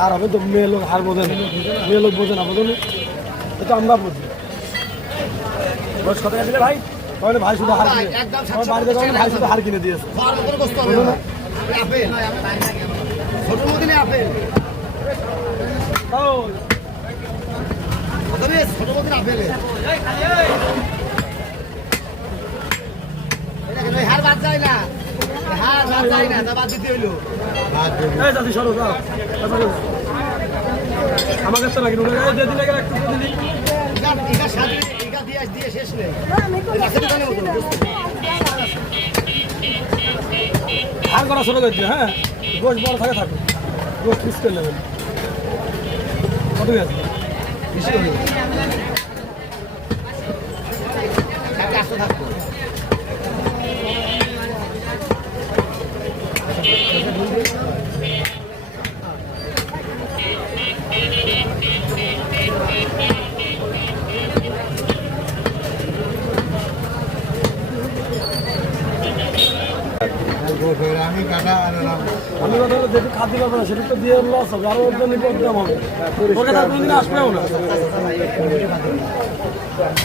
হার হবে তো মেয়ে লোক হার বোঝে না, মেয়ে লোক বোঝে না, বোঝেন এটা আমরা বুঝি। বয়স কত গেছিলে ভাই? তাহলে ভাই শুধু হার কিনে বাড়িতে ভাই শুধু হার কিনে দিয়েছে। হার বাদ যায় না, হার বাদ যায় না, তা বাদ দিতে হইলো। আমার কাছে নাকি একটু দিয়ে শেষ নেই। হার করা শুরু করছে। হ্যাঁ, গোশ বড় থাকে থাকুক, গোশ পিস করে নেবেন। কত আছে? থাকবো আমি কাটা আমি কথা হলো যেটা খাদ্য পারবো না সেটা তো দিয়ে লস হবে, আরো ওর জন্য প্রবলেম হবে। ওর কাছে কোনোদিন আসবেও না,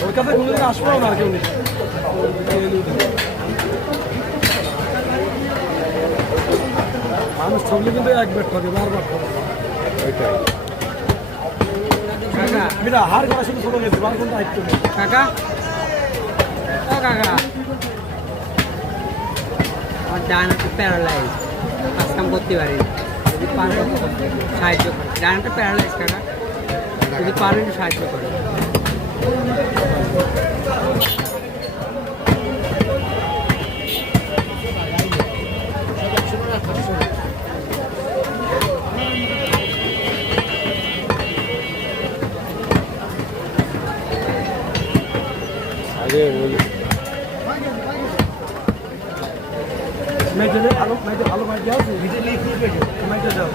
ওর কাছে কোনোদিন আসবেও না কেউ। মানুষ ছবি কিন্তু এক বেট থাকে, বারবার থাকে। এটা হার করা শুধু ছোট গেছে, বার কোনটা দায়িত্ব নেই। কাকা ও কাকা, আমার ডান হাতে প্যারালাইজ, কাজ কাম করতে পারি, যদি পারেন সাহায্য করে। ডান হাতে প্যারালাইজ কাকা, যদি পারেন সাহায্য করে। মেয়েদের ভালো মাইক দেওয়া আছে, মাইকটা দাও।